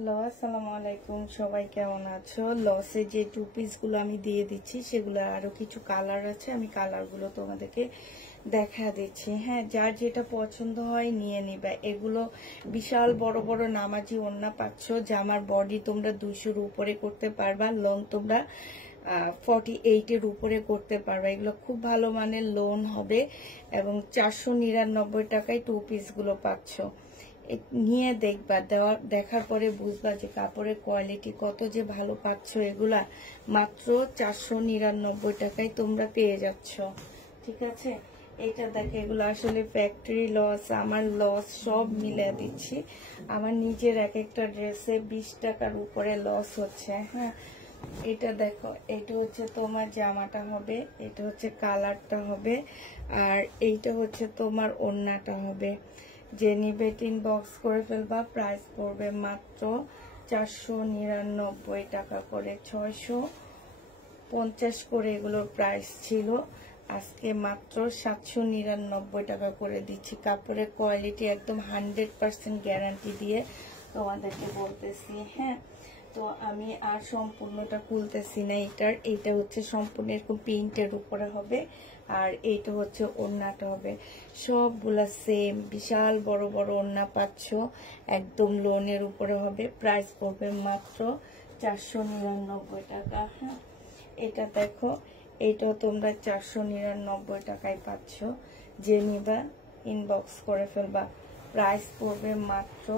Hello, আসসালামু আলাইকুম। সবাই কেমন আছো? লসে যে টু পিসগুলো আমি দিয়ে দিচ্ছি সেগুলো আরো কিছু কালার আছে, আমি কালারগুলো তোমাদেরকে দেখা দিচ্ছি। হ্যাঁ, যার যেটা পছন্দ হয় নিয়ে নিবা। এগুলো বিশাল বড় বড় নামাজি ওড়না পাচ্ছ, জামার বডি তোমরা 200-র উপরে করতে পারবা, লং তোমরা 48-এর উপরে করতে পারবা। এগুলো খুব ভালো মানের লোন হবে এবং 499 টাকায় টু পিসগুলো পাচ্ছ। নিয়ে দেখবা, দেখার পরে বুঝবা যে কাপড়ের কোয়ালিটি কত যে ভালো পাচ্ছ। এগুলা মাত্র 499 টাকায় তোমরা পেয়ে যাচ্ছ। ঠিক আছে, এটা দেখে এগুলো আসলে ফ্যাক্টরি লস, আমার লস সব মিলে দিচ্ছি। আমার নিজের এক একটা ড্রেসে 20 টাকার উপরে লস হচ্ছে। হ্যাঁ, এটা দেখো, এটা হচ্ছে তোমার জামাটা হবে, এটা হচ্ছে কালারটা হবে, আর এইটা হচ্ছে তোমার ওড়নাটা হবে। যে নিবে ইনবক্স করে ফেলবা। প্রাইস পড়বে মাত্র 499 টাকা করে। 650 করে এগুলোর প্রাইস ছিল, আজকে মাত্র 799 টাকা করে দিচ্ছি। কাপড়ের কোয়ালিটি একদম 100% গ্যারান্টি দিয়ে তোমাদেরকে বলতেছি। হ্যাঁ, তো আমি আর সম্পূর্ণটা খুলতেছি না। এইটা হচ্ছে সম্পূর্ণ এরকম প্রিন্টের উপরে হবে, আর এইটা হচ্ছে ওড়নাটা হবে। সবগুলা সেম বিশাল বড় বড় ওড়না পাচ্ছ, একদম লোনের উপরে হবে। প্রাইস পড়বে মাত্র 499 টাকা। হ্যাঁ, এটা দেখো, এইটাও তোমরা 499 টাকায় পাচ্ছ। যে নিবা ইনবক্স করে ফেলবা। প্রাইস পড়বে মাত্র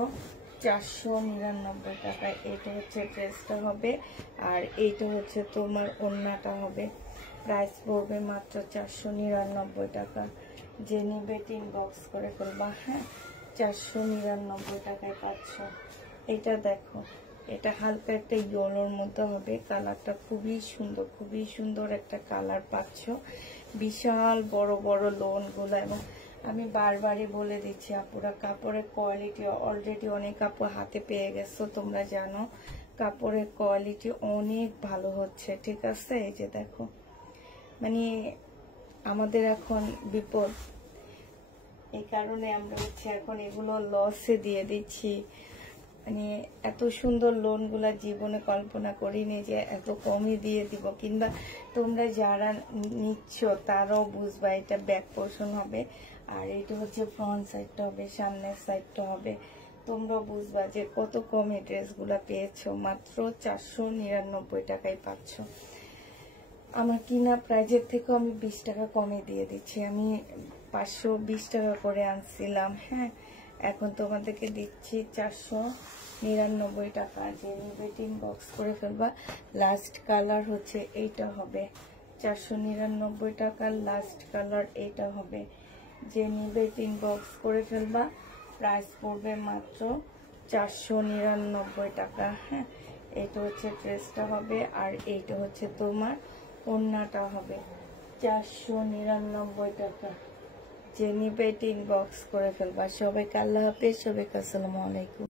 499 টাকায়। এটা হচ্ছে ড্রেসটা হবে, আর এইটা হচ্ছে তোমার ওড়নাটা হবে। প্রাইস পড়বে মাত্র 499 টাকা। যে নিবে ইনবক্স করে ফেলবা। হ্যাঁ, 499 টাকায় পাচ্ছ। এটা দেখো, এটা হালকা একটা ইয়েলোর মধ্যে হবে। কালারটা খুবই সুন্দর, খুবই সুন্দর একটা কালার পাচ্ছ। বিশাল বড় বড় লোন গুলো, এবং আমি বারবারই বলে দিচ্ছি আপুরা, কাপড়ের কোয়ালিটি অলরেডি অনেক আপু হাতে পেয়ে গেছো, তোমরা জানো কাপড়ের কোয়ালিটি অনেক ভালো হচ্ছে। ঠিক আছে, এই যে দেখো, মানে আমাদের এখন বিপদ, এই কারণে আমরা হচ্ছে এখন এগুলো লসে দিয়ে দিচ্ছি। মানে এত সুন্দর লোন গুলা জীবনে কল্পনা করিনি যে এত কমই দিয়ে দিব। কিংবা তোমরা যারা নিচ্ছ তারাও বুঝবা এটা ব্যাক পোর্শন হবে, আর এটা হচ্ছে ফ্রন্ট সাইডটা হবে, সামনের সাইডটা হবে। তোমরা বুঝবা যে কত কমে ড্রেসগুলা পেয়েছো। মাত্র 499 টাকায় পাচ্ছ। আমার কিনা প্রাইজের থেকেও আমি 20 টাকা কমে দিয়ে দিচ্ছি। আমি 520 টাকা করে আনছিলাম। হ্যাঁ, এখন তোমাদেরকে দিচ্ছি 499 টাকা। যে নিবে ইনবক্স করে ফেলবা। লাস্ট কালার হচ্ছে এইটা হবে, 499 টাকার লাস্ট কালার এইটা হবে। যে নিবে ইনবক্স করে ফেলবা। প্রাইস পড়বে মাত্র 499 টাকা। হ্যাঁ, এইটা হচ্ছে ড্রেসটা হবে, আর এইটা হচ্ছে তোমার ওড়নাটা হবে। 499 টাকা। যে নিবে ইনবক্স করে ফেলবা। সবাইকে আল্লাহ হাফেজ, সবাইকে আসসালামু আলাইকুম।